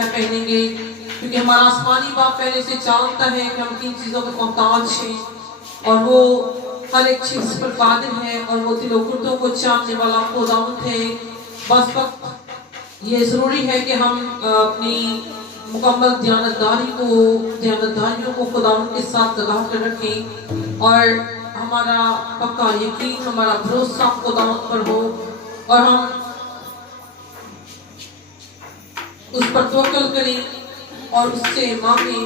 क्या पहनेंगे, क्योंकि हमारा आसमानी बाप पहले से जानता है कि हम किन चीज़ों के मोहताज हैं और वो हर एक चीज़ पर कादिर है और वो दिलों कुर्तों को चाहने वाला खुदावंद है। बस वक्त ये ज़रूरी है कि हम अपनी मुकम्मल दयानतदारियों को खुदावंद के साथ लगा कर रखें और हमारा पक्का यकीन, हमारा भरोसा खुदावंद पर हो और हम उस पर तवक्कुल करें और उससे मांगें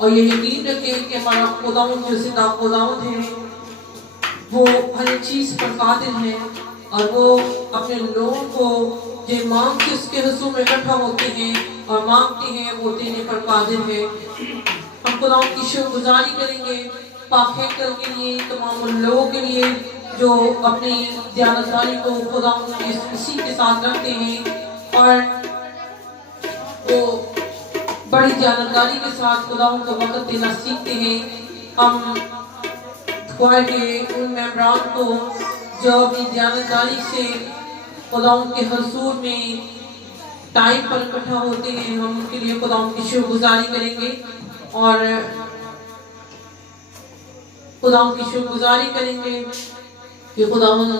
और ये यकीन रखें कि हमारा खुदावंद जो जिंदा खुदावंद है वो हर एक चीज़ पर कादिर है और वो अपने लोगों को जो मांग के उसके हुजूर में इकट्ठा होते हैं और मांगते हैं वो देने पर कादिर है। हम खुदावंद की शुक्रगुजारी करेंगे पाक हैकल के लिए, तमाम उन लोगों के लिए जो अपनी दयानतदारी को खुदावंद की इसी के साथ रखते हैं और वो बड़ी दयानतदारी के साथ खुदावंद को वक़्त देना सीखते हैं। हम ख्वार के उन मेंबरान को जो अपनी दयानतदारी से खुदावंद के हुजूर में टाइम पर इकट्ठा होते हैं, हम उनके लिए खुदावंद की शुक्रगुजारी करेंगे और खुदावंद की शुक्रगुजारी करेंगे कि खुदावंद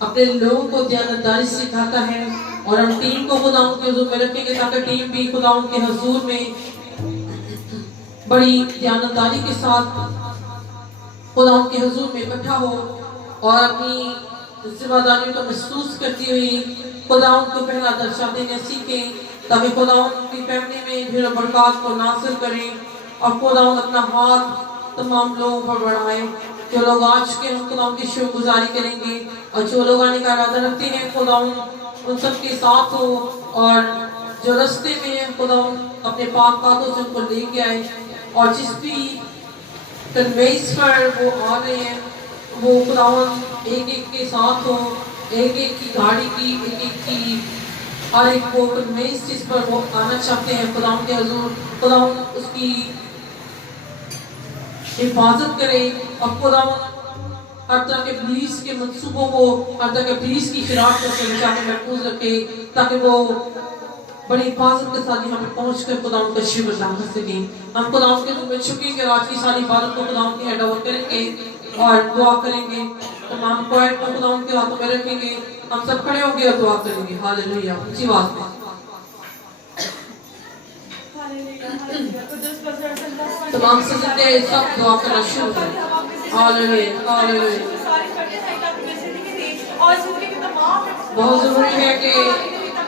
अपने लोगों को दयानतदारी सिखाता है और हम टीम को खुदावंद के हुजूर में रखेंगे ताकि टीम भी खुदावंद के हुजूर में बड़ी दयानतदारी के साथ खुदावंद के हुजूर में इकट्ठा हो और अपनी जिम्मेदारियों को महसूस करती हुई खुदावंद को पहला दर्जा देना सीखें ताकि खुदावंद की फैमिली में फिर बरकत को नासिल करें और खुदावंद अपना हाथ तमाम लोगों पर बढ़ाए। जो लोग आज के हम खुदावंद की शुक्रगुजारी करेंगे और जो लोग आने का इरादा रखते हैं खुदावंद उन सब के साथ हो और जो रास्ते में खुदावंद अपने पाक हाथों से उनको लेके आए और जिस भी कन्वेंस पर वो आ रहे हैं वो खुदावंद एक एक के साथ हो, एक एक की गाड़ी की, एक एक की हर एक वो कन्वेंस जिस पर वो आना चाहते हैं खुदावंद के हुजूर, खुदावंद उसकी हिफाजत करे और खुदावंद हर तरह के पुलिस के मंसूबों को, हर तरह के पुलिस की फिराक करके बचाने महफूज रखे ताकि वो बड़ी हिफाजत के साथ यहाँ पे पहुँच कर खुदावंद का शुक्र अदा कर सकें। हम खुदावंद के तुम्हें झुकेंगे, आज की सारी इबादत को खुदावंद की हैंड ओवर करेंगे और दुआ करेंगे। तमाम पॉइंट को खुदावंद के हाथों में रखेंगे, हम सब खड़े होंगे और दुआ करेंगे। हालेलुया। ऊंची आवाज में तमाम सजदे सब दुआ करना शुरू करें। Hallelujah hallelujah. बहुत जरूरी है कि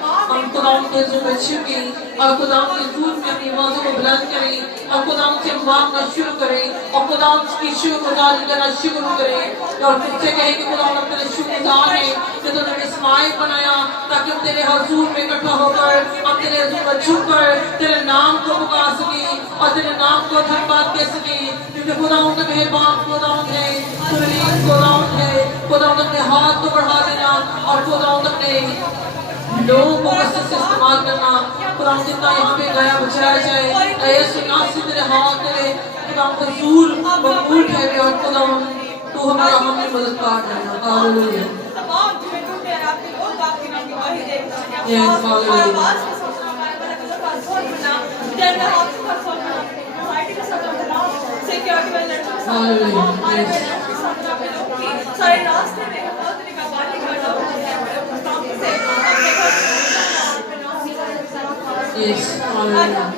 हम खुदावंद के हुजूर में झुकें और खुदावंद के हुजूर में अपनी आवाज़ों को बुलंद करें और खुदावंद से मांगना शुरू करें और खुदावंद की शुक्रगुजारी करना शुरू करें और तुझसे कहें कि खुदावंद हम तेरे शुक्रगुजार हैं कि तूने हमें इस लायक बनाया ताकि हम तेरे हुजूर में इकट्ठा होकर हम तेरे हुजूर में झुककर तेरे नाम को पुकार सकें और तेरे नाम को धन्यवाद दे सकें क्योंकि खुदावंद मेहरबान खुदावंद है, खुदावंद है। खुदावंद अपने हाथ को बढ़ा देना और खुदावंद अपने लोगों को कसरत से इस्तेमाल करना। खुदावंद जितना यहाँ पे गया बचाया जाए यीशु नासरी तेरे हाथ तेरे खुदावंद हुजूर मकबूल ठहरे और खुदावंद तू हमारा हमने मददगार रहना। हालेलुया। Yes hallelujah. हालेलुया। सारे रास्ते में Yes, hallelujah.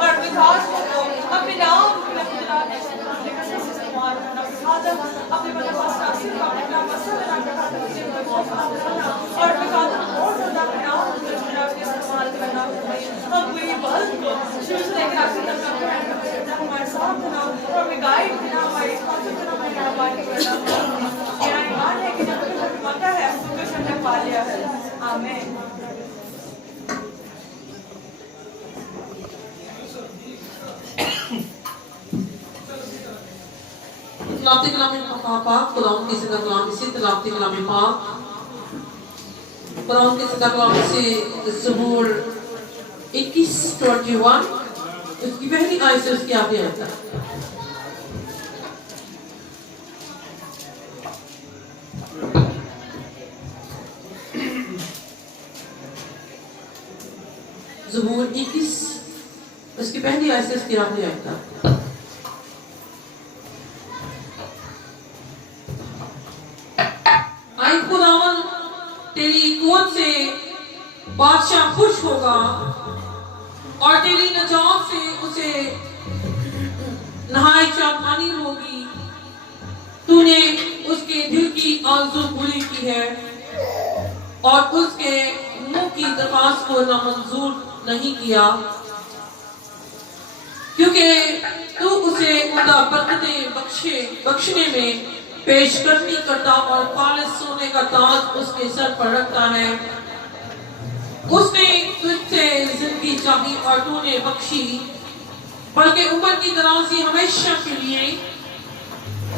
और विकास को अपने नाम अपने बड़े पास और विकास और ज़्यादा नाम इस्तेमाल करना हम वही बात को शुरू से लेकर आखिर तक हमारे साथ ना और हमें गाइड करना हमारे साथ हमारे बातें करना मेरा ईमान है कि जब तक मौका है तो हमने पा लिया है। आमीन। तलावत कलाम पाक खुदावंद के जिंदा कलाम से तलावत कलाम पाक खुदावंद के जिंदा कलाम से ज़बूर 21:21 उसकी पहली आयत से उसकी आगे आता है। ज़बूर 21 उसकी पहली आयत से उसकी आखिरी आयत तक। आई खुदावन तेरी कुव्वत से बादशाह खुश होगा और तेरी नजात से उसे नहाई चांदमानी होगी। तूने उसके दिल की आरज़ू पूरी की है और उसके मुंह की दरख्वास्त को नामंजूर नहीं किया, क्योंकि तू उसे उम्दा बरकतें बख्शने में पेशकदमी करता और खालिस सोने का ताज उसके सर पर रखता है। उसने तुझसे जिंदगी चाही और तूने बख्शी, बल्कि उम्र की दराज़ी हमेशा के लिए।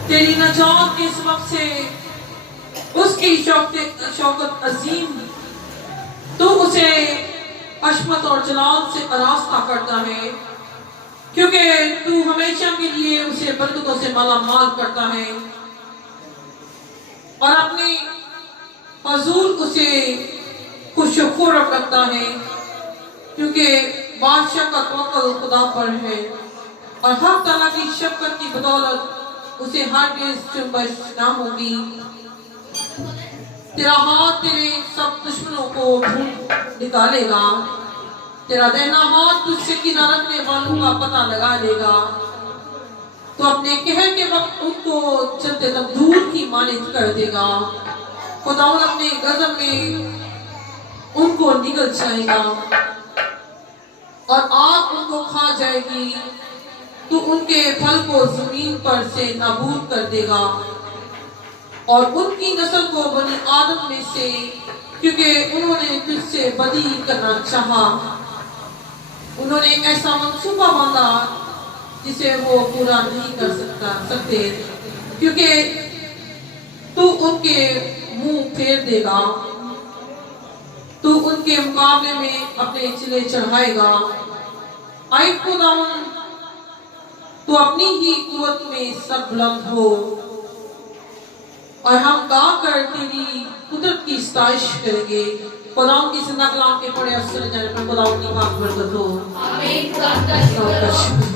तेरी नजात के सबब से उसकी शौकत अजीम, तू उसे अशमत और जलाल से आरास्ता करता है, क्योंकि तू हमेशा के लिए उसे बरकतों से मालामाल करता है और अपने हजूर उसे खुशखुर रखता है, क्योंकि बादशाह का तवक्कुल खुदा पर है और हर तरह की शफ़क़त की बदौलत उसे हरगिज़ चुंबश ना होगी। तेरा हाथ तेरे सब दुश्मनों को ढूंढ निकालेगा, तेरा दाहिना हाथ तुझसे किनारा रखने वालों का पता लगा देगा। तो अपने कहर के वक्त उनको चलते तंदूर की मालिश कर देगा। खुदावन अपने गज़ब में उनको निगल जाएगा और आग उनको खा जाएगी। तू उनके फल को जमीन पर से नाबूद कर देगा और उनकी नस्ल को बनी आदम में से, क्योंकि उन्होंने तुझसे बदी करना चाहा। उन्होंने ऐसा मंसूबा बांधा जिसे वो पूरा नहीं कर सकते, क्योंकि तू उनके मुंह फेर देगा। तू उनके मुकाबले में अपने चिले चढ़ाएगा। आई खुदावन तू अपनी ही कुव्वत में सब बुलंद हो और हम गाकर तेरी कुदरत की सताइश करेंगे। खुदावन की जिंदा कलाम के पढ़े और सुने जाने पर खुदावन की पाक बरकत हो। आमीन। खुदा का शुक्र।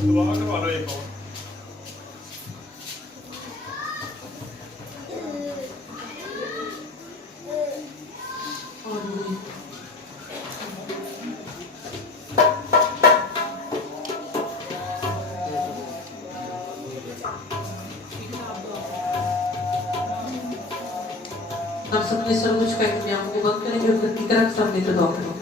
दुआ करवा लो एक और। आप सबने सब कुछ कह के आंखों को बंद करेंगे और की तरफ सामने तो दुआ करेंगे।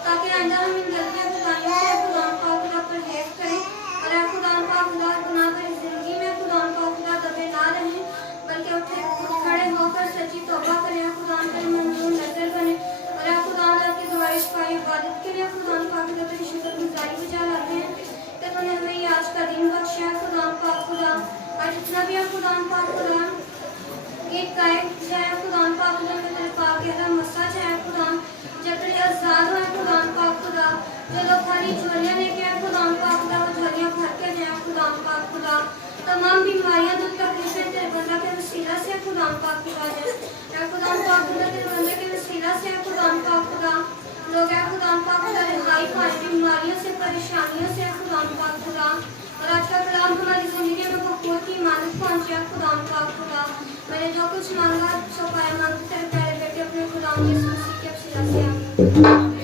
ताकि आइंदा हम इन गलतियों खुदाइयों से खुदा पाक खुदा परहेज करें और खुदा पाक खुदा गुनाह भरी जिंदगी में खुदा पाक खुदा दबे ना रहें, बल्कि उठे खड़े होकर सच्ची तौबा करें, खुदा पर मंजूर नजर बने और खुदा की दुआइश पाई इबादत के लिए खुदा पाक खुदा तेरी शुक्रगुजारी बजा लाते हैं कि तूने हमें ये आज का दिन बख्शा है। खुदा पाक खुदा आज जितना भी खुदा पाक खुदा गीत गाए जाए खुदा पाक खुदा में तेरे पाक गहरा मसा जाए खुदा जब तेरे आजाद हो खुदा पाक खुदा जो लोग खाली झोलियां लेके आए खुदाम पाक खुदा, वो झोलियां भर के जाए खुदाम पाक खुदा। तमाम बीमारियां दुख तकलीफें तेरे बंदा के वसीला से खुदाम पाक खुदा है, खुदाम पाक खुदा तेरे बंदे के वसीला से खुदाम पाक खुदा लोग है खुदाम पाक खुदा रिहाई पाए बीमारियों से परेशानियों से खुदाम पाक खुदा। और आज का कलाम हमारी जिंदगी में बहुत की इमानत पहुंचा खुदाम पाक खुदा। मैंने जो कुछ मांगा सो पाया, मांगते तेरे प्यारे बेटे अपने खुदाम यीशु मसीह के वसीला से आमीन।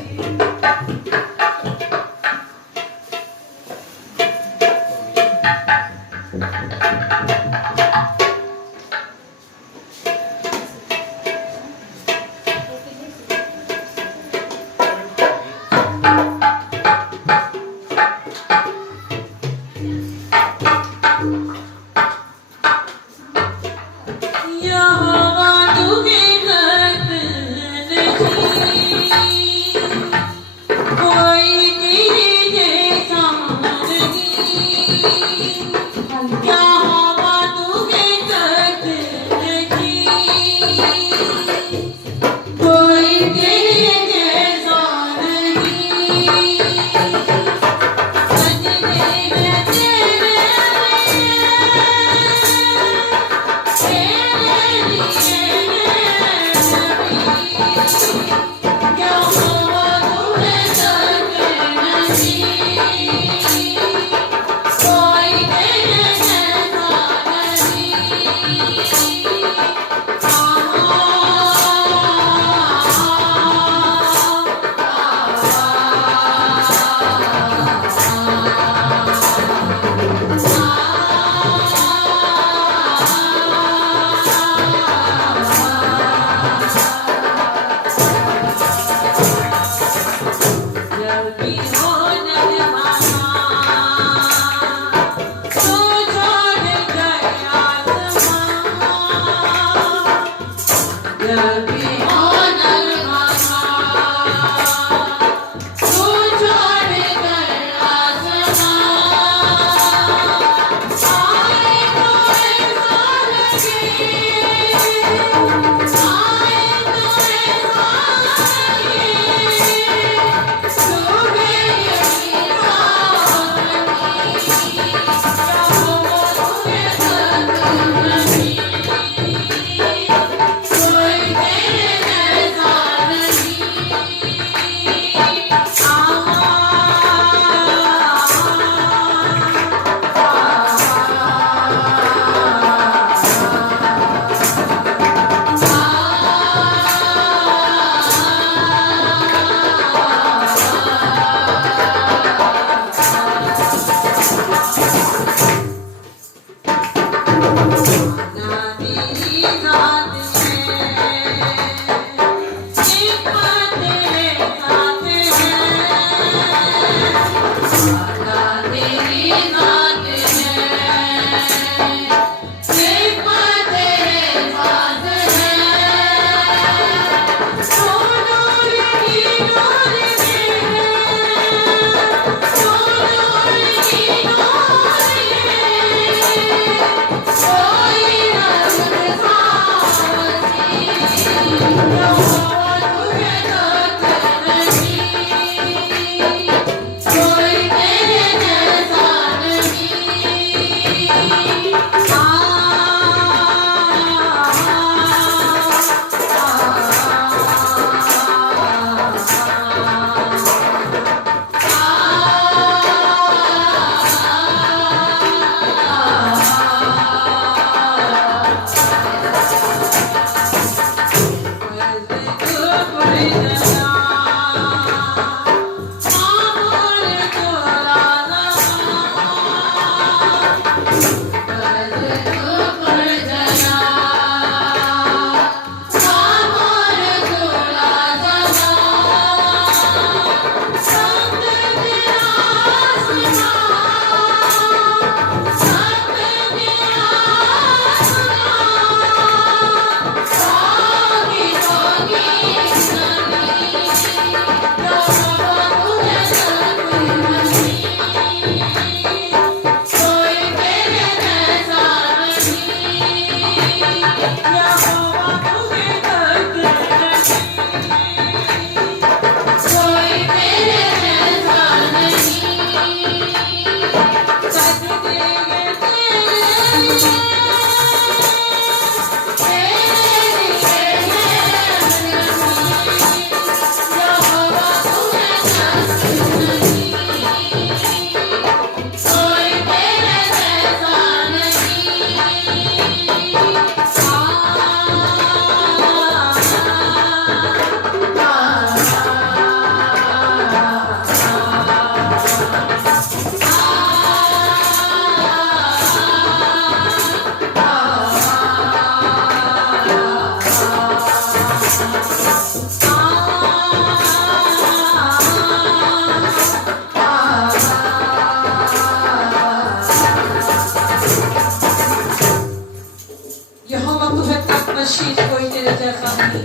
कोई तेरे जैसा नहीं,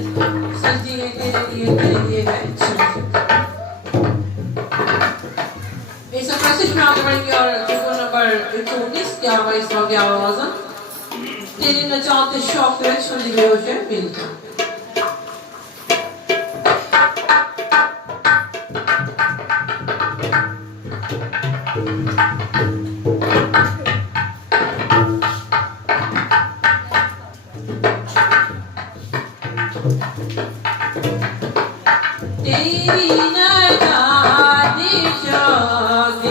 सजी है तेरे लिए है चल। इस passage में आगे बढ़ेंगे और देखो नंबर 19 क्या हुआ इस बार क्या आवाज़ तेरे नचाते शौक रे छोड़ी गए उसे मिलता तेरी नचाते शौक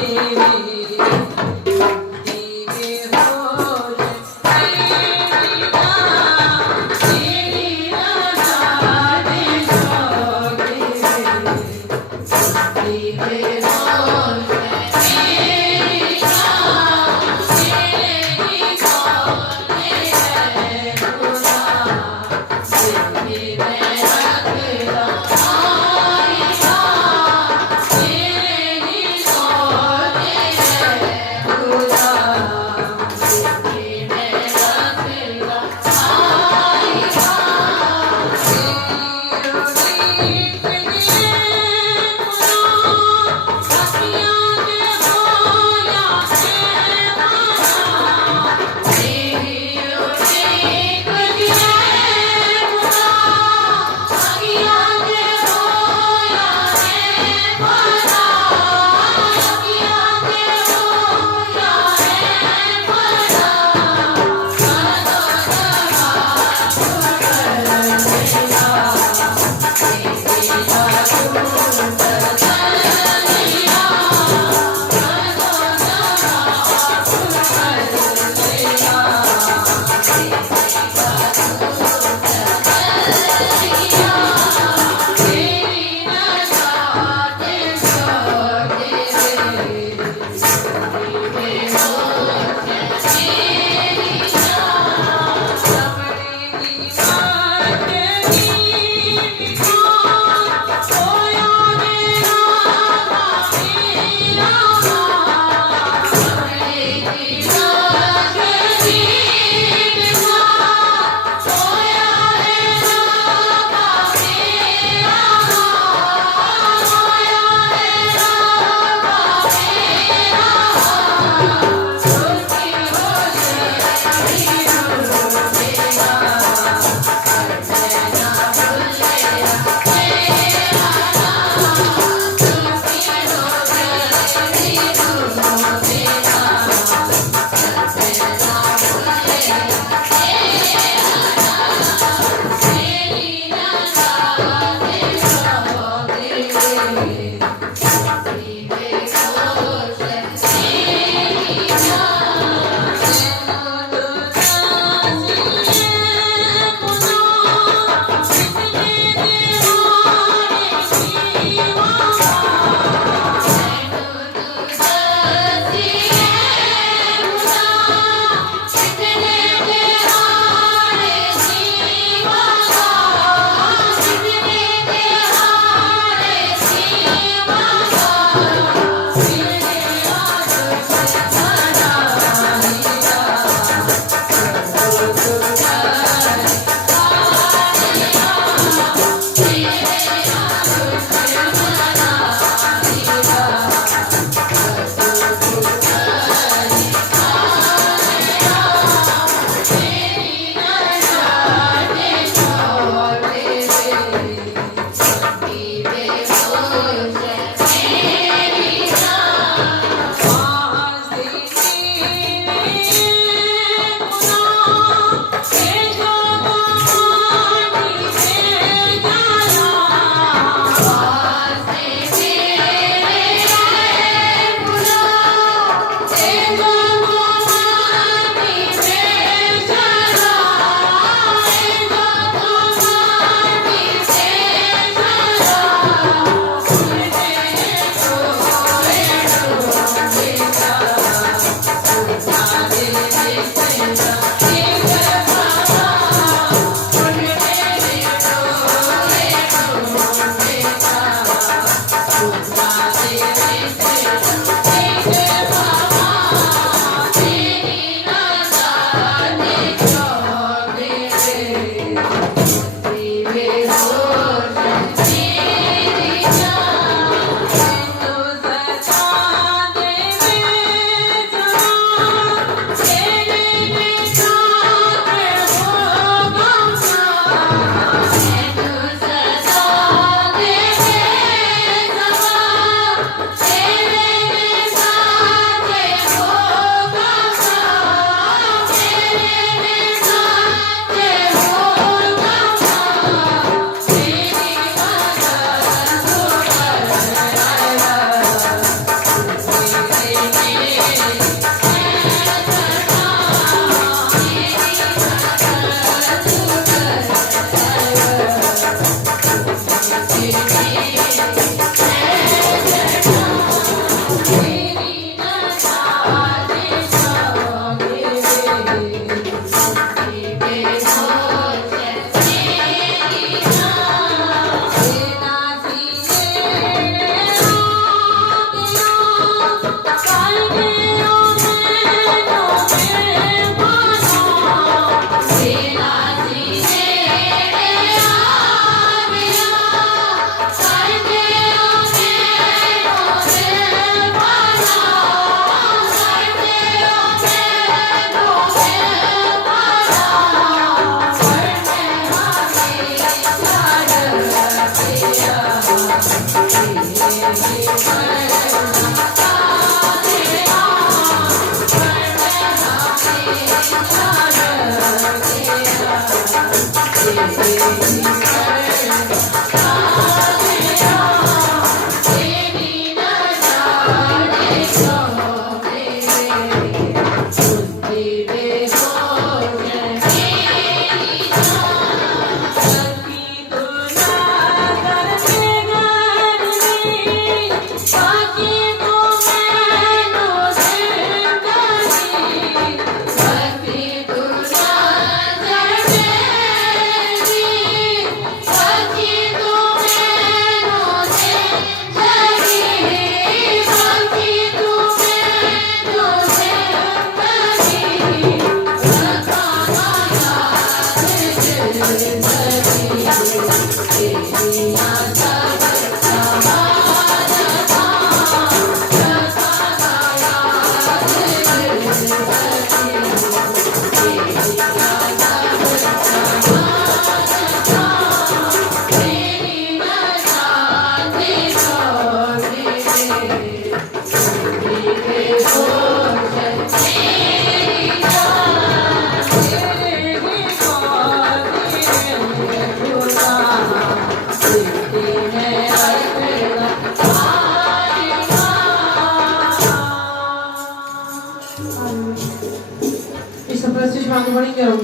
आगे बढ़ेंगे हम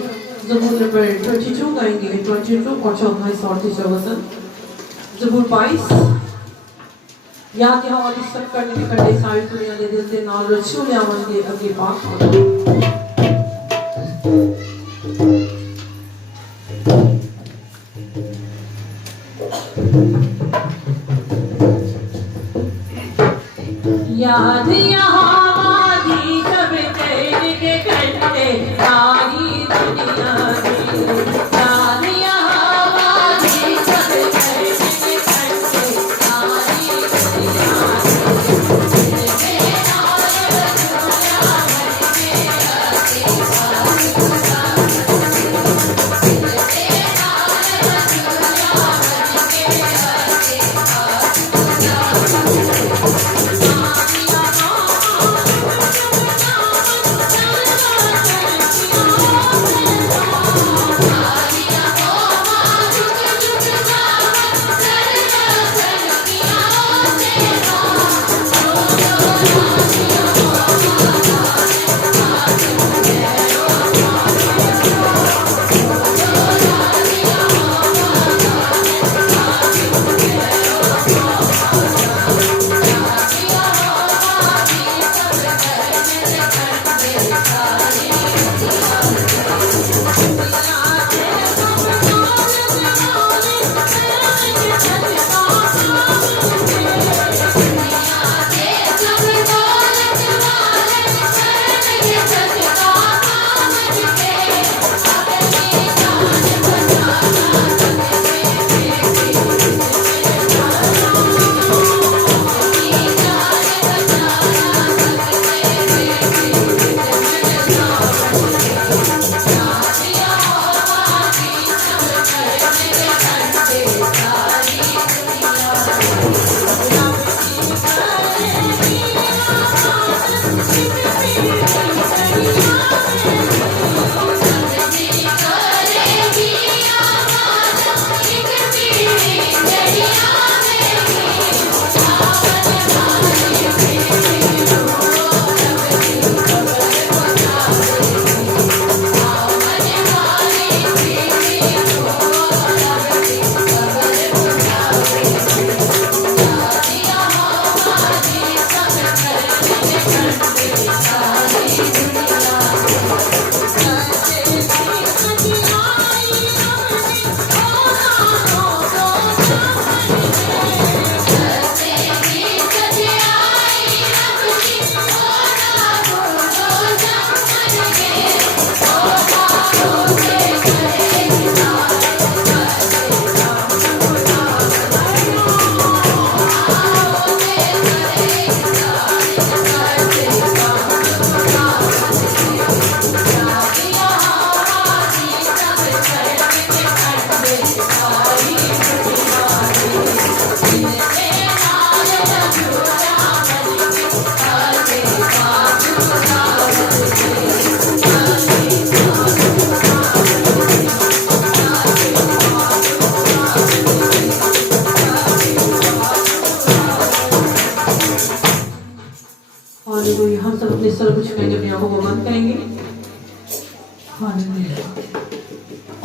ज़बूर नंबर 22 गाएंगे 22 और 24 और 3 वसन ज़बूर 22 या के हवाले सब करने के कड़े सारी दुनिया दे दिल से नाल रसूल आवन के अगे पाक याद यहाँ हम सब अपने सर कुछ करेंगे, अपनी आंखों को बंद करेंगे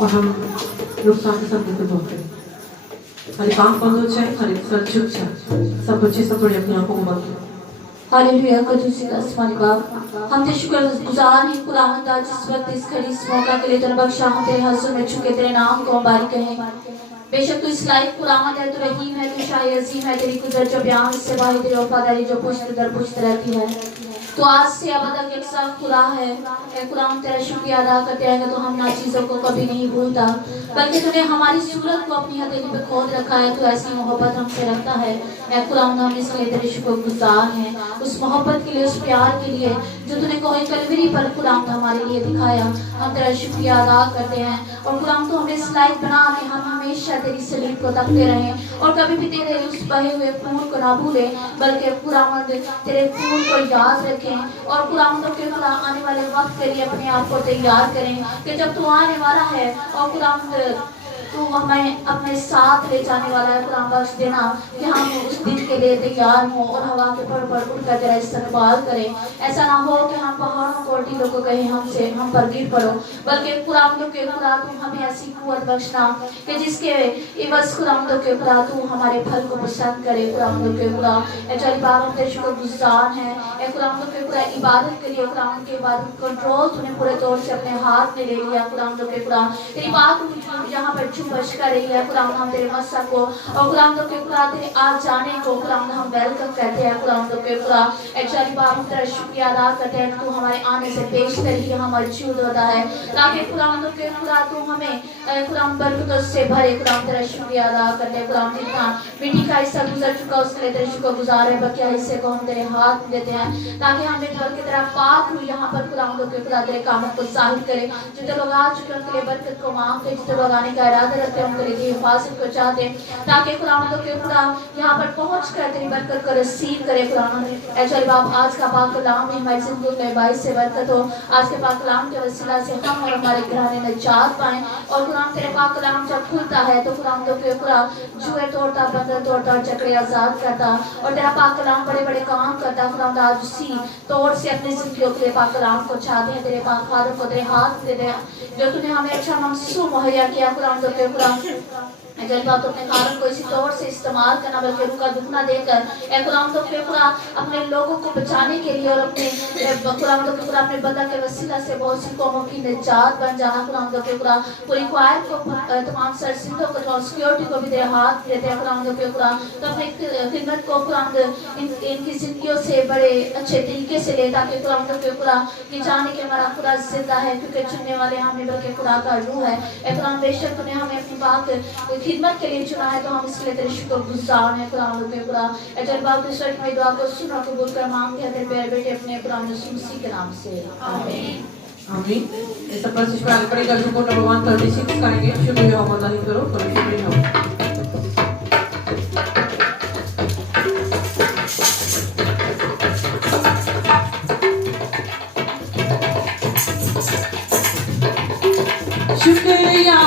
और हम लोग साथ ही सब दुआ करेंगे। खाली आंख बंद हो जाए, खाली सर झुक जाए, सब बच्चे सब बड़े अपनी आंखों को बंद करें। हालेलुया कदूसी का आसमानी बाप, हम तेरे शुक्रगुजार हैं खुदावंद आज इस वक्त इस घड़ी इस मौका के लिए तेरे बख्शा हम तेरे हज़ूर में झुके तेरे नाम को मुबारक कहें। बेशक तू इस लायक खुदावंद है, तू रहीम है, तू शाही अजीम है, तेरी कुदरत जो बयान से बाहर तेरी वफादारी जो पुश्त दर पुश्त रहती है। तो आज से अब तक एक साथ खुदा है। ए खुदा हम तेरा शुक्रिया अदा करते हैं कि तो हम ना चीज़ों को कभी नहीं भूलता, बल्कि तूने हमारी सूरत को अपनी हथेली पे खोद रखा है। तो ऐसी मोहब्बत हमसे रखता है। ए खुदा हम इसलिए तेरे शुक्रगुजार हैं, उस मोहब्बत के लिए, उस प्यार के लिए जो तूने कोई कलवरी पर खुदा हमारे लिए दिखाया। हम तेरा शुक्रिया अदा करते हैं। और खुदा तो हमें इस लायक बना कि हम हमेशा तेरी सलीब को तकते रहें और कभी भी तेरे उस बहे हुए खून को ना भूलें, बल्कि खुदावंद तेरे खून को याद रखें और खुदावंद के खुदा आने वाले वक्त के लिए अपने आप को तैयार करें कि जब तू आने वाला है और खुदावंद तू हमें अपने साथ ले जाने वाला है। खुदा बख्श देना कि हम उस दिन के लिए तैयार हों और हवा के पर उड़कर तेरा इस्तेमाल करें। ऐसा ना हो कि हम पहाड़ों को टीलों को कहें हमसे हम पर गिर पड़ो, बल्कि खुदा के खुदा तू हमें ऐसी कुव्वत बख्शना कि जिसके इवज खुदा के खुदा तू हमारे फल को पसंद करे। खुदा के खुदा चल बाप हम तेरे शुक्रगुजार हैं। खुदा के खुदा इबादत के लिए खुदा के इबादत कंट्रोल तूने पूरे तौर से अपने हाथ में ले लिया। खुदा के खुदा तेरी बात यहाँ पर बच कर रही है। खुदा हम तेरे मस्सा को और खुदा के खुदा तेरे आज जाने को खुदा हम वेलकम कहते हैं। खुदा के खुदा एक्चुअली बाप हम तेरा शुक्रिया अदा करते हैं। तू हमारे आने से पेश कर ही हम मौजूद होता है ताकि खुदा के खुदा तू हमें खुदा बरकतों से भरे। खुदा तेरा शुक्रिया अदा करते हैं। खुदा जितना मिट्टी का हिस्सा गुजर चुका उसके लिए तेरे शुक्रगुजार है। बकिया हिस्से को हम तेरे हाथ में देते हैं ताकि हमें घर की तरह पाक हुई यहाँ पर खुदा के खुदा तेरे कामों को जाहिर करे। जितने लोग आ चुके उनके लिए बरकत को मांगते, जितने लोग आने का इरादा रखते हैं उनके लिए हिफाजत को चाहते हैं ताकि खुदावंद के खुदा यहाँ पर पहुँच कर तेरी बरकत को रिसीव करे। खुदावंद एक्चुअली बाप आज का पाक कलाम में हमारी जिंदगी में बाईस से बरकत हो। आज के पाक कलाम के वसीला से हम और हमारे घराने निजात पाएं और खुदा तेरे पाक कलाम जब खुलता है तो खुदावंद के खुदा जुए तोड़ता, बंदर तोड़ता और चक्रे आजाद करता और तेरा पाक कलाम बड़े बड़े काम करता। खुदावंद आज उसी तौर से अपनी जिंदगी के लिए पाक कलाम को चाहते हैं। तेरे पाक खादम को तेरे हाथ में दे दे जो तूने हमें अच्छा मंसूब मुहैया किया। खुदावंद के खुदा जब बात अपने कारण को इसी तौर से इस्तेमाल करना, बल्कि रुका दुखना देकर खुदाम के खुदा अपने लोगों को बचाने के लिए और अपने खुदाम के खुदा अपने बंदा के वसीला से बहुत सी कौमों की निजात बन जाना। खुदाम के खुदा पूरी क्वायर को तमाम सरसिंदों को तमाम सिक्योरिटी को भी तेरे हाथ देते हैं। खुदाम के खुदा तो अपने खिदमत को खुदाम इनकी जिंदगियों से बड़े अच्छे तरीके से ले ताकि खुदाम के खुदा ये जाने के हमारा खुदा जिंदा है क्योंकि चुनने वाले हमें बल्कि खुदा का रूह है। खुदाम बेशक तूने हमें अपनी बात खिदमत के लिए चुना है तो हम इसके लिए तेरे शुक्रगुजार हैं। खुदा के खुदा अजल बाप इस वक्त में दुआ को सुन और कबूल कर मांगते हैं तेरे प्यारे बेटे अपने खुदा यीशु मसीह के नाम से आमीन आमीन। इस पर शिष्य पढ़ेगा जो को नंबर 136 करेंगे। शुक्रिया हम नहीं करो पर शुक्रिया हो। शुक्रिया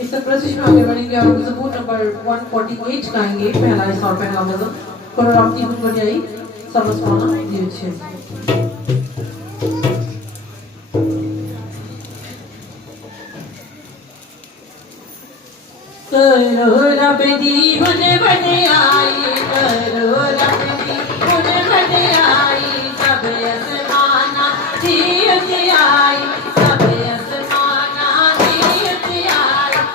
इस प्रशिश में आगे बढ़ेंगे और ज़बूर नंबर 148 गाएंगे पहला इस और पहला नज़म कोरोनाती हुन बजाई समझ पाना ये अच्छे करो रब दी हुन बजाई करो रब दी हुन बजाई सब आसमाना दी आई सब आसमाना दी आई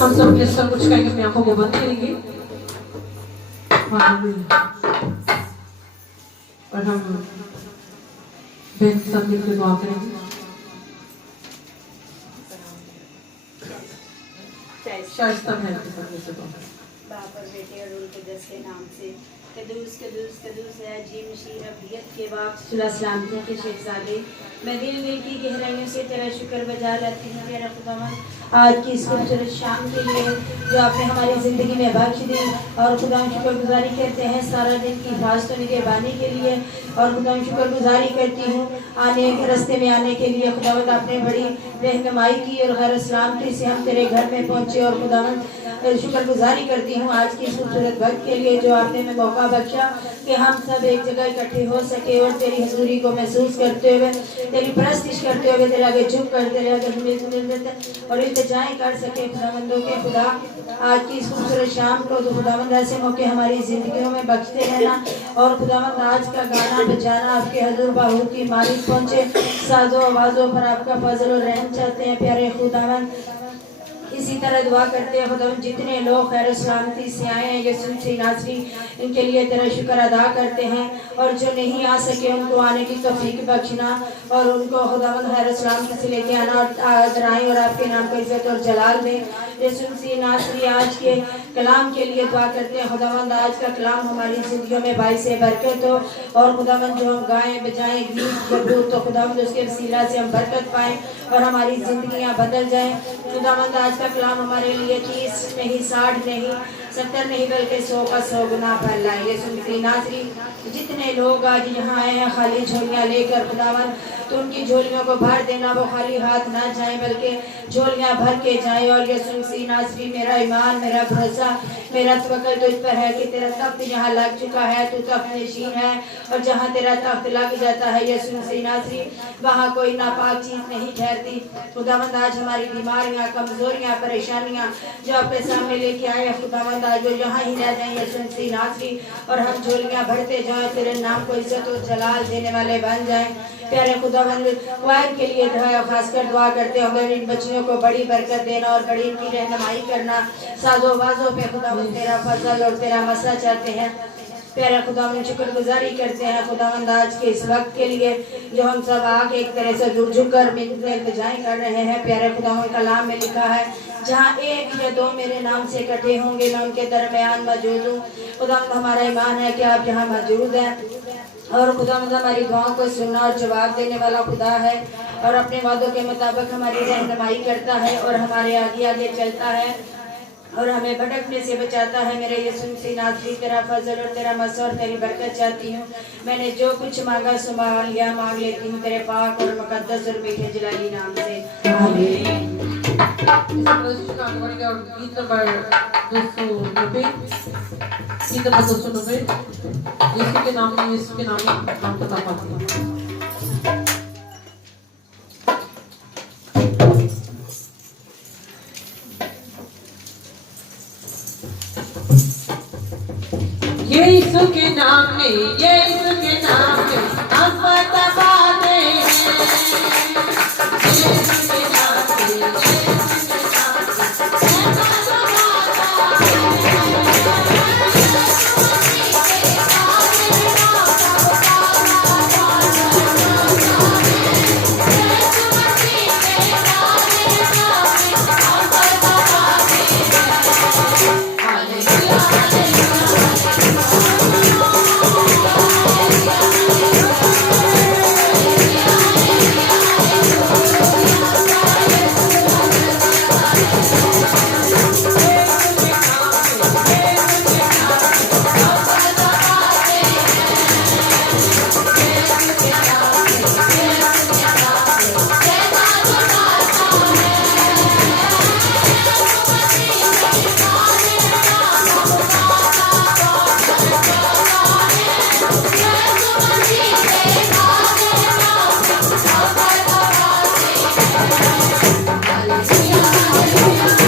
हम सब जिस तरह कुछ कहेंगे अपनी आंखों को बंद करेंगे और हम बैंक सब मिलकर दुआ करेंगे। शाइस्ता महल के साथ मिलकर दुआ करेंगे। बाप और बेटे और उनके दस के नाम से कदूस कदूस कदूस है अजीम शीर अबियत के बाप सुला सलामती के शहजादे मैं दिल दिल की गहराइयों से तेरा शुक्र बजा लाती हूँ तेरा खुदावन आज की इस खूबसूरत शाम के लिए जो आपने हमारी ज़िंदगी में बख्श दी और खुदा शुक्रगुजारी करते हैं सारा दिन की हिफाजत और निगहबानी के लिए और खुदा शुक्रगुजारी करती हूँ आने रास्ते में आने के लिए खुदावंद आपने बड़ी रहनुमाई की और हर सलामती से हम तेरे घर में पहुँचे और खुदावंद शुक्रगुजारी करती हूँ आज की खूबसूरत वक्त के लिए जो आपने में मौका बख्शा कि हम सब एक जगह इकट्ठे हो सके और तेरी हजूरी को महसूस करते हुए तेरी परस्तिश करते हुए तेरे आगे झुक कर तेरे आगे और इल्तिजाएं कर सके खुदावंदों के खुदा आज की इस खूबसूरत शाम को तो खुदावंद ऐसे मौके हमारी जिंदगियों में बख्शते रहना और खुदावंद आज का गाना बजाना आपके हजूर बाहू की मालिक पहुँचे साजो आवाज़ों पर आपका फजल और रहम चाहते हैं प्यारे खुदावंद इसी तरह दुआ करते हैं खुदावंद जितने लोग खैर सलामती से आए हैं यसू मसीह नासरी इनके लिए तेरा शुक्र अदा करते हैं और जो नहीं आ सके उनको आने की तौफीक बख्शना और उनको खुदावंद खैर सलामती से लेके आना और आए और आपके नाम को इज्जत और जलाल दें यसू मसीह नासरी आज के कलाम के लिए दुआ करते हैं खुदावंद आज का कलाम हमारी जिंदगियों में बाई से बरकत हो और खुदावंद जो हम गाएं बजाएं गीत गबूर तो खुदावंद उसके वसीला से हम बरकत पाएं और हमारी जिंदगियां बदल जाएं खुदावंद आज का कलाम हमारे लिए 30 नहीं 60 नहीं 70 नहीं बल्कि 100 का 100 गुना फल लाए। यीशु मसीह नासरी जितने लोग आज यहाँ आए हैं खाली झोलियाँ लेकर खुदावन, तो उनकी झोलियों को भर देना, वो खाली हाथ ना जाएं बल्कि झोलियाँ भर के जाएं। और यीशु मसीह नासरी मेरा ईमान, मेरा भरोसा, मेरा तवक्कुल तुझ पर है कि तेरा तख्त यहाँ लग चुका है, तू तख्त नशीन है। और जहाँ तेरा तख्त लग जाता है यीशु मसीह नासरी, वहाँ कोई नापाक चीज़ नहीं ठहरती। खुदावंद आज हमारी बीमारियाँ, कमजोरियाँ, परेशानियाँ जो आपके सामने लेके आए हैं खुदावंद, आज वो यहाँ ही रह जाएं यीशु मसीह नासरी, और हम झोलियाँ भरते जाएं, तेरे नाम को इज्जत और जलाल देने वाले बन जाएं। प्यारे खुदावंद वायर के लिए खासकर दुआ करते होंगे, इन बच्चियों को बड़ी बरकत देना और बड़ी इनकी रहनुमाई करना। साजो बाजों पे खुदावंद तेरा फजल और तेरा मसला चाहते हैं। प्यारे खुदावंद शुक्रगुजारी करते हैं खुदावंद आज के इस वक्त के लिए जो हम सब आके एक तरह से झुक कर मिन्नतें कर रहे हैं। प्यारे खुदावंद कलाम में लिखा है, जहाँ एक या दो मेरे नाम से इकट्ठे होंगे मैं उनके दरमियान मौजूद हूँ। खुदावंद हमारा ईमान है कि आप यहाँ मौजूद हैं, और खुदावंद हमारी दुआओं को सुनना और जवाब देने वाला खुदा है, और अपने वादों के मुताबिक हमारी रहनुमाई करता है और हमारे आगे आगे चलता है और हमें भटकने से बचाता है। मेरे यीशु मसीह नासरी तेरा फजल और तेरा मसर और तेरी बरकत चाहती हूँ। मैंने जो कुछ मांगा सो मांग लिया, मांग लेती हूँ तेरे पाक और मुकद्दस और मीठे जलाली नाम से, आमीन। और गीत नंबर 290, गीत नंबर 290, यीशु के नाम में, यीशु के नाम में हम बता पाते हैं। यीशु के नाम में, यीशु के नाम में हम बता पाते हैं। यीशु के नाम में, यीशु के नाम में Hallelujah, hallelujah.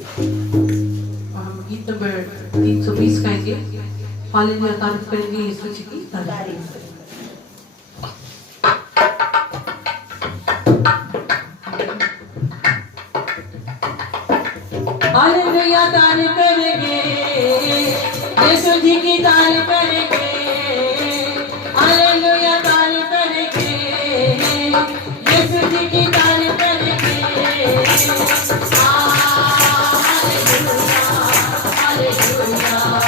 और हम गीत नंबर 320 गाएंगे। हालेलुया तारीफ करेंगे यीशु जी की तारीफ। हालेलुया तारीफ करेंगे यीशु जी की तारीफ करेंगे। हालेलुया तारीफ करेंगे यीशु जी की तारीफ करेंगे। Hallelujah hallelujah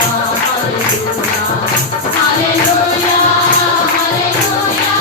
hallelujah hallelujah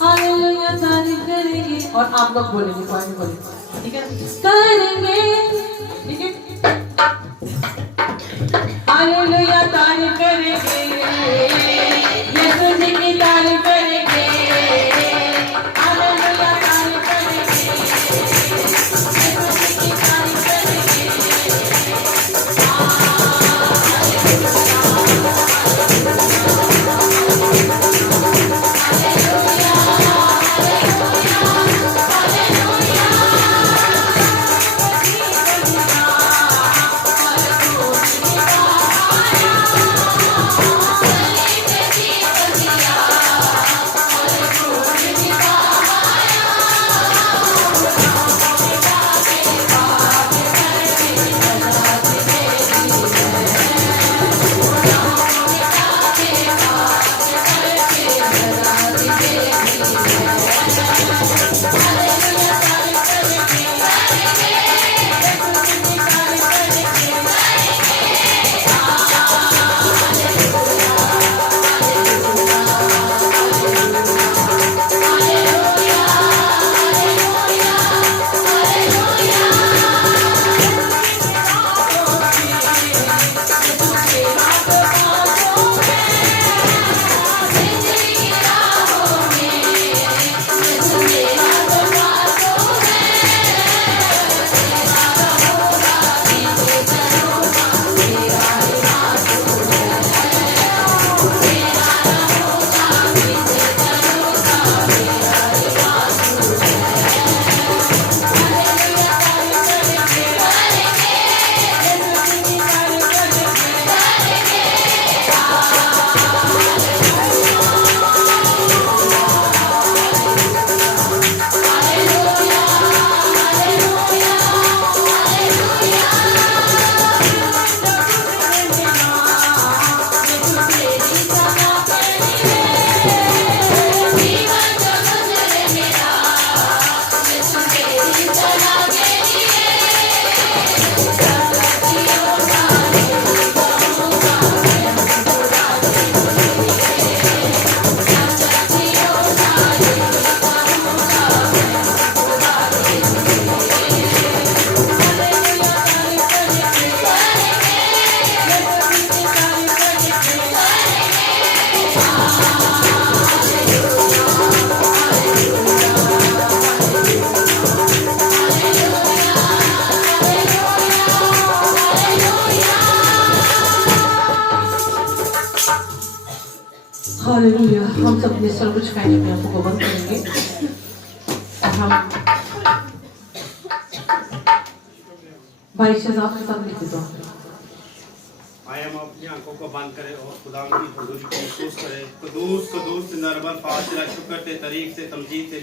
hallelujah तारीफ करेंगे और आप लोग बोलेंगे कौन बोलेंगे, ठीक है करेंगे, ठीक है। हालेलुया तारीफ करेंगे यीशु जी की तारीफ करेंगे। हालेलुया तारीफ करेंगे यीशु जी की तारीफ करेंगे। हालेलुया। हम सब अपने सर कुछ खाने में आंखों को बंद करेंगे और हम भाई शहजाद के साथ लिख दो। आइए हम अपनी आंखों को बंद करें और खुदा की हजूरी की महसूस करें। कुदूस कुदूस निरबल फासिला शुक्र ते तारीफ ते तमजीद ते